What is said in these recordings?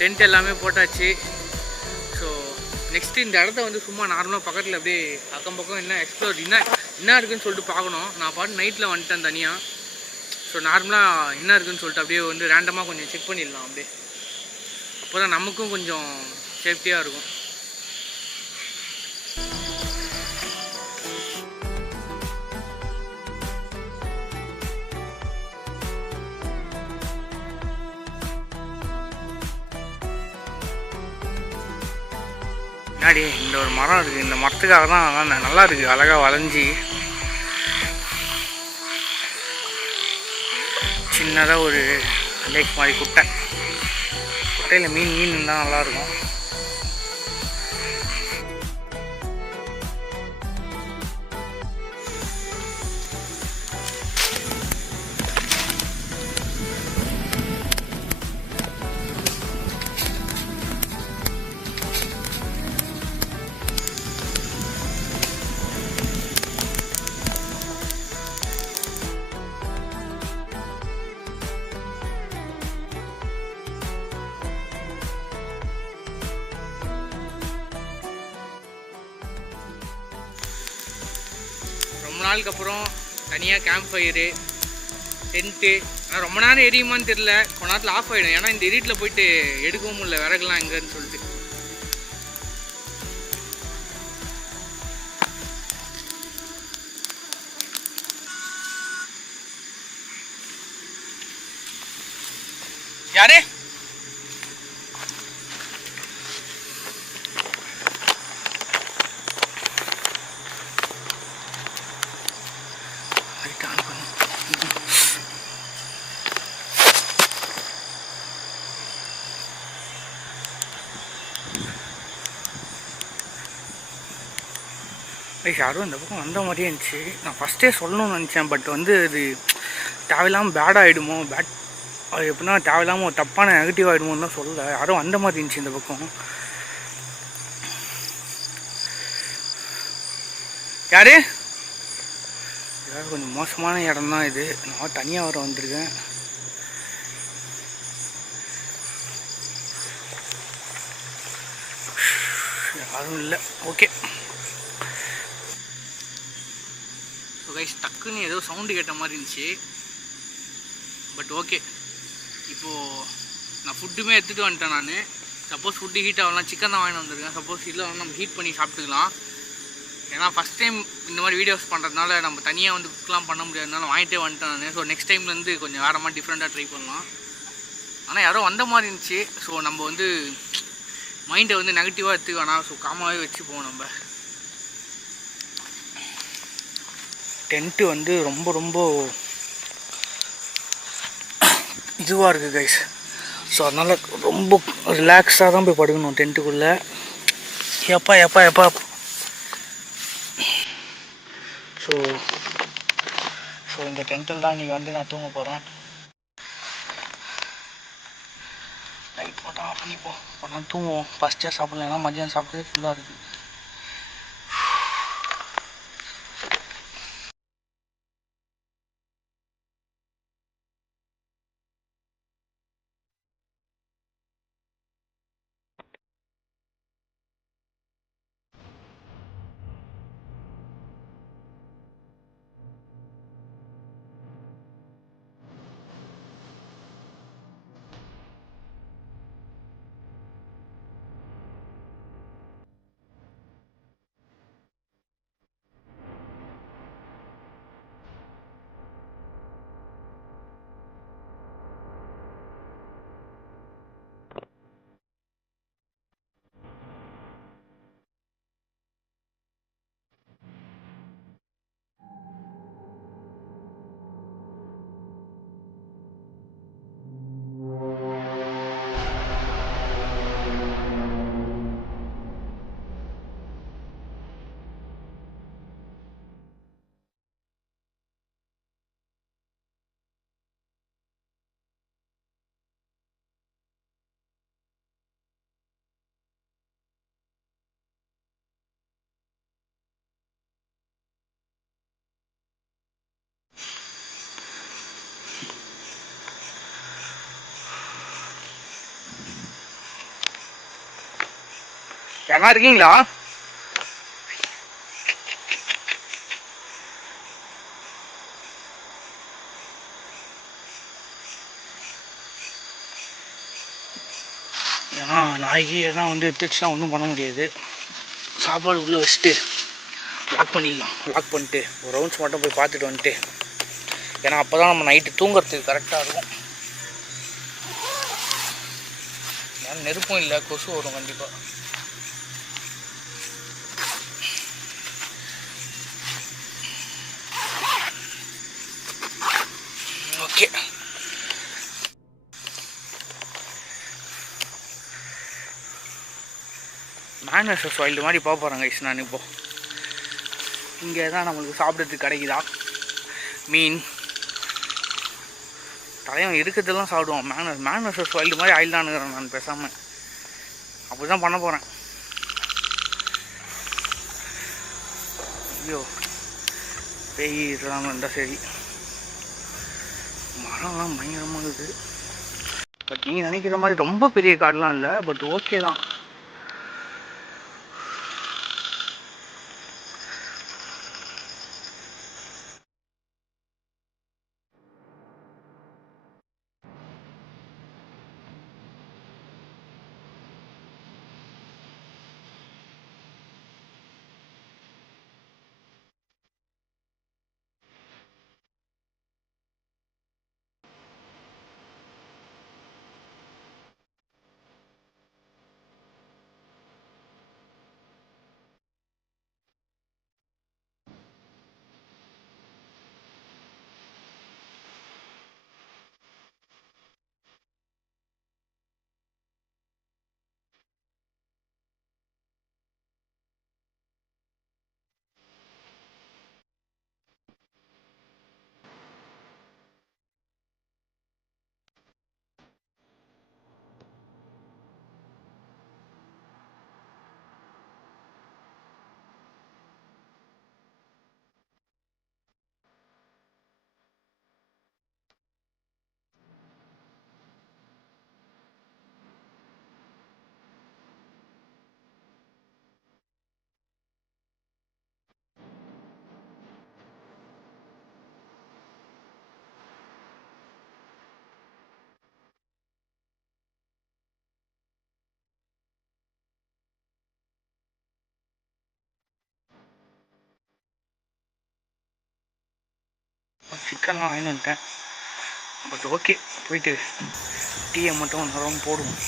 Tent எல்லாமே போட்டாச்சு. So next இந்த இடத்த வந்து சும்மா நார்மலாக பக்கத்தில் அப்படியே அக்கம் பக்கம் என்ன எக்ஸ்ப்ளோர் என்ன இருக்குதுன்னு சொல்லிட்டு பார்க்கணும். நான் பாட்டு நைட்டில் வந்துட்டேன் தனியாக. ஸோ நார்மலாக என்ன இருக்குதுன்னு சொல்லிட்டு அப்படியே வந்து ரேண்டமாக கொஞ்சம் செக் பண்ணிடலாம். அப்படியே அப்போ தான் நமக்கும் கொஞ்சம் சேஃப்டியாக இருக்கும். முன்னாடி இந்த ஒரு மரம் இருக்குது. இந்த மரத்துக்காக தான் நல்லா இருக்குது, அழகாக வளைஞ்சி சின்னதாக ஒரு லேக் மாதிரி குட்டையில் மீன் இருந்தால் நல்லாயிருக்கும். ரொம்ப நாளுக்கு அப்புறம் தனியாக கேம்ப் ஃபயரு டென்ட்டு. ஆனால் ரொம்ப நேரம் எரியுமான்னு தெரில, கொஞ்ச நேரத்தில் ஆஃப் ஆகிடும். ஏன்னா இந்த இருட்டில் போயிட்டு எடுக்கவும் முடியல விறகுலாம் எங்கன்னு சொல்லிட்டு. யாரு யாரும் இந்த பக்கம் வந்த மாதிரியே இருந்துச்சு. நான் ஃபஸ்ட்டே சொல்லணும்னு நினச்சேன். பட் வந்து அது தேவையில்லாமல் பேட் ஆகிடுமோ, அது எப்படின்னா தேவையில்லாமல் ஒரு தப்பான நெகட்டிவ் ஆகிடுமோன்னு தான் சொல்லலை. யாரும் வந்த மாதிரி இருந்துச்சு இந்த பக்கம். யாரு கொஞ்சம் மோசமான இடம் தான் இது. நான் தனியாக வர வந்திருக்கேன். யாரும் இல்லை. ஓகே. ஸோ கைஸ், டக்குன்னு ஏதோ சவுண்டு கேட்ட மாதிரி இருந்துச்சு. பட் ஓகே, இப்போது நான் ஃபுட்டுமே எடுத்துகிட்டு வந்துட்டேன். நான் சப்போஸ் ஃபுட்டு ஹீட் ஆகலாம், சிக்கன் தான் வாங்கிட்டு வந்திருக்கேன். சப்போஸ் இல்லை நம்ம ஹீட் பண்ணி சாப்பிட்டுக்கலாம். ஏன்னா ஃபஸ்ட் டைம் இந்த மாதிரி வீடியோஸ் பண்ணுறதுனால நம்ம தனியாக வந்து குக்லாம் பண்ண முடியாததுனால வாங்கிட்டே வந்துட்டேன் நான். ஸோ நெக்ஸ்ட் டைம்லேருந்து கொஞ்சம் வேறு மாதிரி டிஃப்ரெண்ட்டாக ட்ரை பண்ணலாம். ஆனால் யாரோ வந்த மாதிரி இருந்துச்சு. ஸோ நம்ம வந்து மைண்டை வந்து நெகட்டிவாக எடுத்துக்க வேணாம். ஸோ காமாகவே வச்சுப்போம். நம்ம டென்ட்டு வந்து ரொம்ப ரொம்ப இதுவாக இருக்குது கைஸ். ஸோ அதனால் ரொம்ப ரிலாக்ஸாக தான் போய் படுக்கணும் டென்ட்டுக்குள்ளே. எப்பா ஸோ இந்த டென்ட்டில் தான் இன்றைக்கி வந்து நான் தூங்க போகிறேன். லைட் போட்டால் ஆஃப் பண்ணிப்போம். இப்போ நான் தூங்குவோம். ஃபஸ்ட்டே சாப்பிட்லாம், ஏன்னா மதியானம் சாப்பிட்டதே ஃபுல்லாக இருக்குது. யாரா இருக்கீங்களா? ஏன்னா நாய்க்கு எல்லாம் வந்து எடுத்துச்சுன்னா ஒன்றும் பண்ண முடியாது. சாப்பாடு உள்ளே வச்சுட்டு லாக் பண்ணிடலாம். லாக் பண்ணிட்டு ஒரு ரவுண்ட்ஸ் மட்டும் போய் பார்த்துட்டு வந்துட்டு, ஏன்னா அப்போ தான் நம்ம நைட்டு தூங்குறதுக்கு கரெக்டாக இருக்கும். ஏன்னா நெருப்பும் இல்லை, கொசு வரும் கண்டிப்பாக. ஓகே, மேன் வெர்சஸ் வைல்டு மாதிரி பார்க்க போகிறேன் கைஸ். நான் இப்போது இங்கே தான் நம்மளுக்கு சாப்பிட்றதுக்கு கிடைக்குதா மீன். தலைவன் இருக்கிறதெல்லாம் சாப்பிடுவான். மேன் வெர்சஸ் வைல்டு மாதிரி ஆயில்தானுங்கிறேன் நான் பேசாமல். அப்படி தான் பண்ண போகிறேன். ஐயோ, பேய் இதெல்லாம் இருந்தால் சரி. மரம்லாம் பயங்கரமாக இருக்குது. பட் நீங்கள் நினைக்கிற மாதிரி ரொம்ப பெரிய காடெலாம் இல்லை. பட் ஓகே தான். சிக்கன்லாம் வாங்கிட்டு வந்துட்டேன். பட் ஓகே, போயிட்டு டீயை மட்டும் ஒன்று ரவுண்ட் போடுவோம்.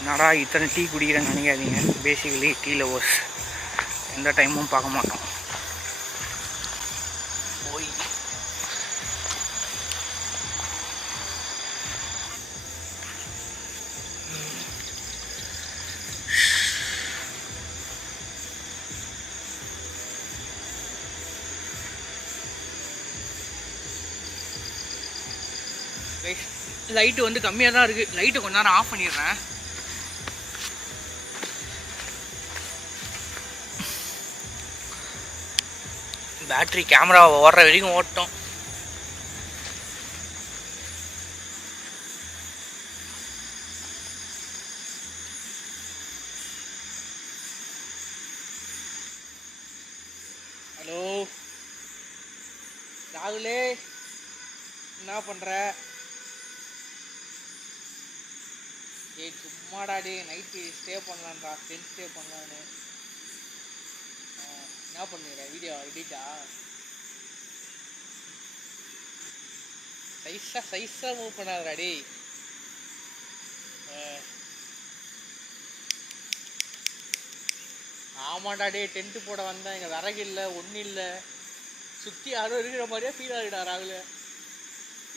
என்னடா இத்தனை டீ குடிக்கிறேன்னு நினைக்காதீங்க. பேசிக்கலி டீ லவர்ஸ் எந்த டைமும் பார்க்க மாட்டோம். போய் லைட்டு வந்து கம்மியாக தான் இருக்குது. லைட்டை கொஞ்ச நேரம் ஆஃப் பண்ணிடுறேன். பேட்ரி கேமரா ஓடுற வரைக்கும் ஓட்டோம். ஹலோ ராகுலே, என்ன பண்ணுற? ஏய் சும்மாடா டே, நைட்டு ஸ்டே பண்ணலான்டா, டென்ட் ஸ்டே பண்ணலான்னு. என்ன பண்ணுற? வீடியோ எடிட்டா? சைஸாக மூவ் பண்ணாதடா டே. ஆமாண்டா டே, டென்ட்டு போட வந்தேன். இங்கே விறகு இல்லை, ஒன்றும் இல்லை. சுற்றி யாரும் இருக்கிற மாதிரியே ஃபீல் ஆகுடா ராகுல.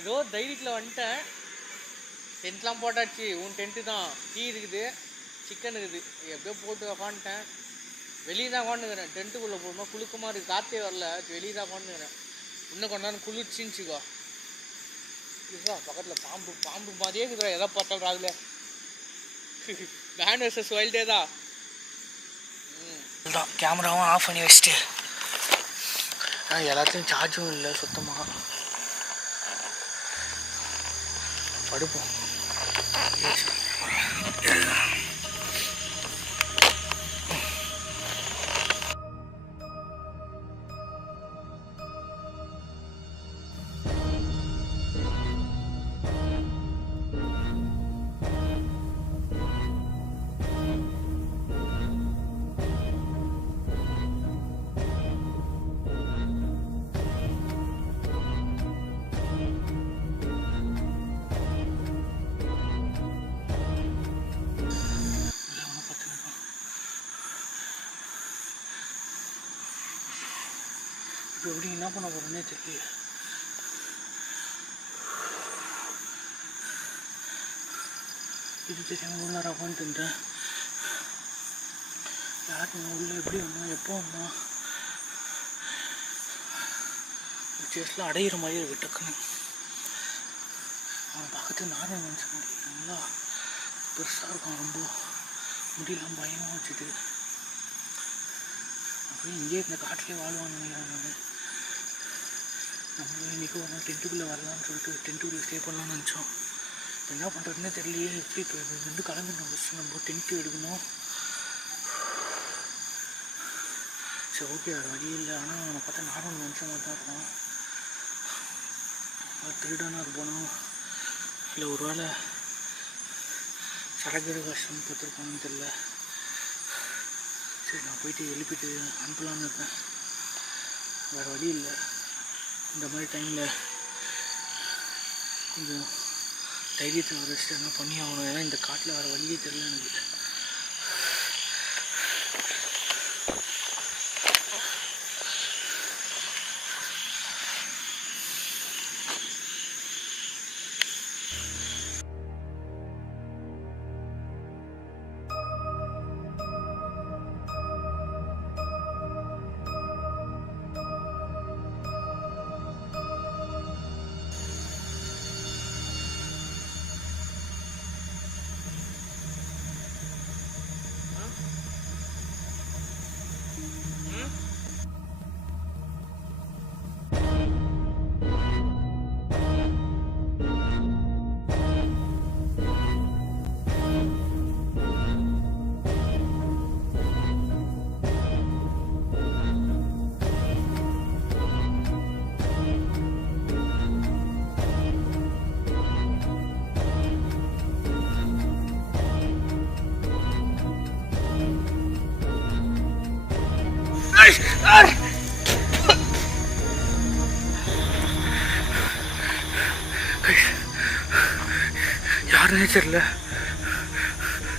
ஏதோ தைரியத்தில் வந்துட்டேன். டென்ட்லாம் போட்டாச்சு. உன் டென்ட்டு தான். டீ இருக்குது, சிக்கன் இருக்குது, எப்படியோ போட்டு உக்காந்துட்டேன். வெளியே தான் உட்காந்துக்கிறேன். டென்ட்டுக்குள்ளே போகணுமா, குளுக்கமாக இருக்குது, காற்றே வரல. வெளியே தான் உட்காந்துக்கிறேன். இன்னும் கொஞ்ச நேரம் குளிர்ச்சின்னுச்சிக்கோ. இதுதான் பக்கத்தில் பாம்பு மாதிரியே இருக்குதுடா எதை பார்த்தாலும் ராகுல. மேன் வெர்சஸ் வைல்டே தான். கேமராவும் ஆஃப் பண்ணி வச்சுட்டு எல்லாத்தையும் சார்ஜும் இல்லை சுத்தமாக. படுப்போம். எப்படி என்ன பண்ண போகிறோன்னே தெரியல. இது தெரியாமல் உள்ளார உட்காந்துட்டேன். யாருங்க உள்ள எப்படி வந்தோம், எப்போ வந்தோம், சேஸ்லாம் அடையிற மாதிரி இருக்கு. டக்குன்னு அவன் பக்கத்து நார்மல் மனுஷன் நல்லா பெருசாக இருக்கும், ரொம்ப முடியெல்லாம் பயமாக வச்சுட்டு அப்படியே இங்கேயே இந்த காட்டிலே வாழ்வான்னு நினைக்கிறேன். நம்மளும் இன்றைக்கி ஒரு நாள் டென்ட்டுக்குள்ளே வரலான்னு சொல்லிட்டு டென்ட்டுக்குள்ளே ஸ்டே பண்ணலான்னு நினச்சோம். என்ன பண்ணுறதுன்னே தெரியலையே. எப்படி இப்போ வந்து கிளம்பிடணும், ஃபஸ்ட்டு நம்ம டென்ட்டு எடுக்கணும். சரி ஓகே, அது வழி இல்லை. ஆனால் அவனை பார்த்தா நார்மல் மனுஷன் மாதிரி தான் இருக்கான். திருடானா இருப்பானோ இல்லை ஒரு வேளை சரக்கு கஷ்டம் பார்த்துருப்பான்னு தெரில. சரி நான் போயிட்டு எழுப்பிட்டு அனுப்பலான்னு இருக்கேன். வேறு வழி இல்லை. இந்த மாதிரி டைமில் கொஞ்சம் தைரியத்தை வரைச்சிட்டு என்ன பண்ணி ஆகணும். ஏன்னா இந்த காட்டில் வேறு வழியே தெரியல எனக்கு. யாருன்னே தெரியல.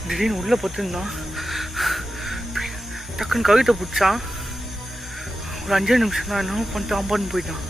திடீர்னு உள்ளே பார்த்துருந்தான், டக்குன்னு கவிதை பிடிச்சான். ஒரு 5 நிமிஷம் தான் என்ன பண்ணிட்டு அம்பான்னு போயிட்டான்.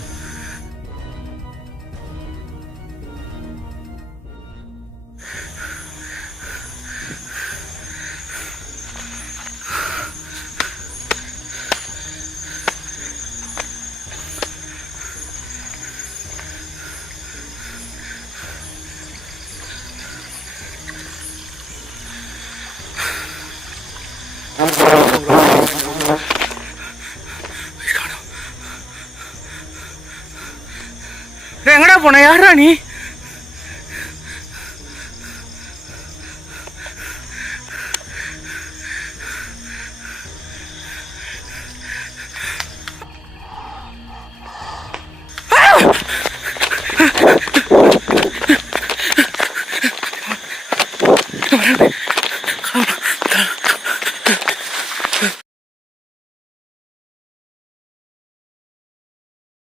எங்கடா போன? யாரா நீ?